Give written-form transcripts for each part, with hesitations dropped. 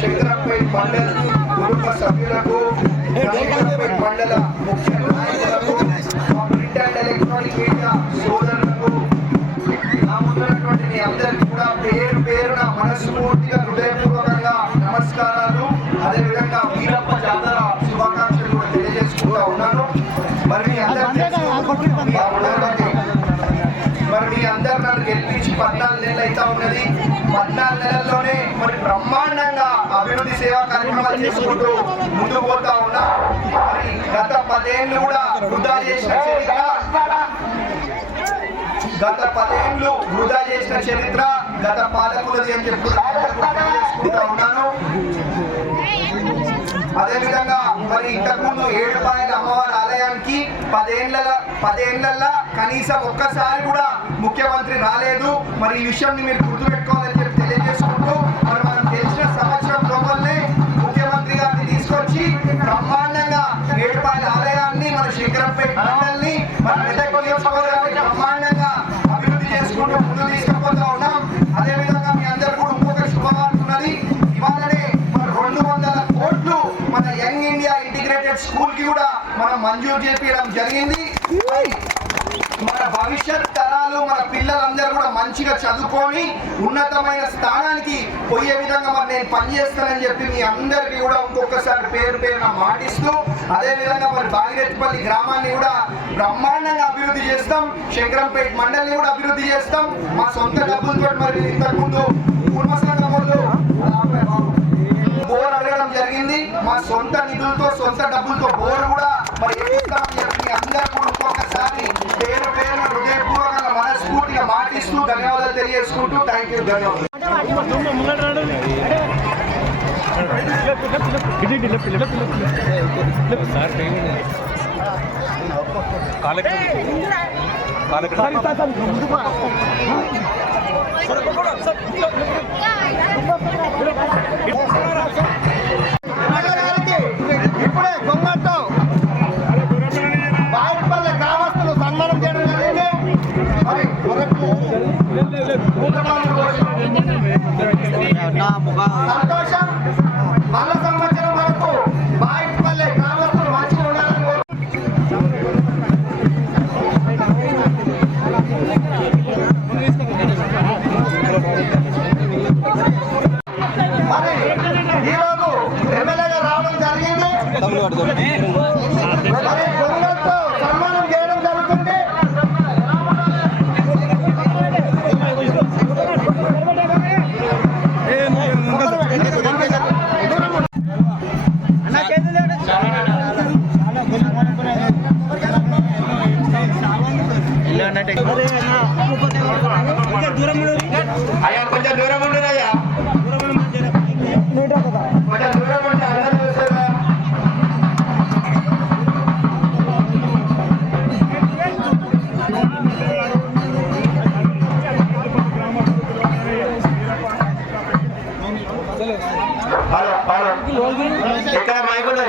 శంకరంపేట్ మండల కుటుంబ సభ్యులకు, మండల ముఖ్య నాయకులకు, ప్రింట్ అండ్ ఎలక్ట్రానిక్ మీడియా సోదరులకు, నా ముందున్నటువంటి మీ అందరికీ కూడా పేరు పేరున మనస్ఫూర్తిగా హృదయపూర్వకంగా నమస్కారాలు. అదేవిధంగా వీరప్ప జాతర శుభాకాంక్షలు కూడా తెలియజేసుకుంటా ఉన్నాను. మరి మీ అందరు నన్ను గెలిపించి 14 నెలలు అవుతా ఉన్నది. 14 నెలల్లోనే మరి బ్రహ్మాండంగా అభివృద్ధి సేవా కార్యక్రమాలు చేసుకుంటూ ముందుకు పోతా ఉన్నా. మరి గత 10 ఏళ్ళు కూడా వృధా చేసిన చరిత్ర, గత పాలకులది అని చెప్పుకుంటా ఉన్నాను. అదేవిధంగా మరి ఇంతకుముందు ఏడుపాయల అమ్మవారి ఆలయానికి 10 ఏళ్లలో కనీసం ఒక్కసారి కూడా ముఖ్యమంత్రి రాలేదు. మరి ఈ విషయాన్ని మీరు గుర్తుపెట్టుకోవాలని చెప్పి తెలియజేసుకుంటూ, మరి మనం తెలిసిన సంవత్సరం లోపలనే ముఖ్యమంత్రి గారిని తీసుకొచ్చి బ్రహ్మాండంగా ఏడుపాయల ఆలయాన్ని, మన శంకరంపేట మండలిని, మన మెదక్ నియోజకవర్గాన్ని బ్రహ్మాండంగా అభివృద్ధి చేసుకుంటూ ముందుకు తీసుకుపోతా ఉన్నాం. అదేవిధంగా మీ అందరూ కూడా ఇంకొక శుభవార్త ఉన్నది. ఇవాళనే మన 200 కోట్లు మన యంగ్ ఇండియా ఇంటిగ్రేటెడ్ స్కూల్ కి కూడా మనం మంజూరు చేపించడం జరిగింది. మన భవిష్యత్ తరాలు, మన పిల్లలందరూ కూడా మంచిగా చదువుకొని ఉన్నతమైన స్థానానికి పోయే విధంగా మరి నేను పనిచేస్తానని చెప్పి మీ అందరికీ కూడా ఇంకొకసారి పేరు పేరున మాటిస్తూ, అదేవిధంగా మరి బాగిరెత్తిపల్లి గ్రామాన్ని కూడా బ్రహ్మాండంగా అభివృద్ధి చేస్తాం. శంకరంపేట మండలిని కూడా అభివృద్ధి చేస్తాం. మా సొంత డబ్బులతో మరి ఇంతకుముందు కుటుంబ సంఘం వాళ్ళు బోర్ అడగడం జరిగింది. మా సొంత నిధులతో, సొంత డబ్బులతో బోర్ కూడా మరి అందరూ కూడా ఇంకొకసారి పేరు పేరున హృదయపూర్వకంగా మనస్ఫూర్తిగా మాటిస్తూ ధన్యవాదాలు తెలియజేసుకుంటూ థ్యాంక్ యూ. ధన్యవాదాలు. ఇప్పుడే గొంగట్టు బాయిపల్లి గ్రామస్తులు సన్మానం చేయడం జరిగింది. మరి సంతోషం. మళ్ళా సంవత్సరం వరకు బాయిపల్లి గ్రామస్తులు మంచిగా ఉండాలని మరి ఈరోజు ఎమ్మెల్యేగా రావడం జరిగింది. మరి గొంగట్టు సన్మానం చేయడం జరుగుతుంది. అయ్యా కొంచెం దూరం ఉండదయ్యా, కొంచెం దూరం ఉంటే అందరూ చూస్తారా? ఇక్కడ మైకులు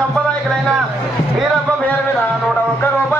సంప్రదాయకులైన వీరప్ప పేరు మీద 101 రూపాయలు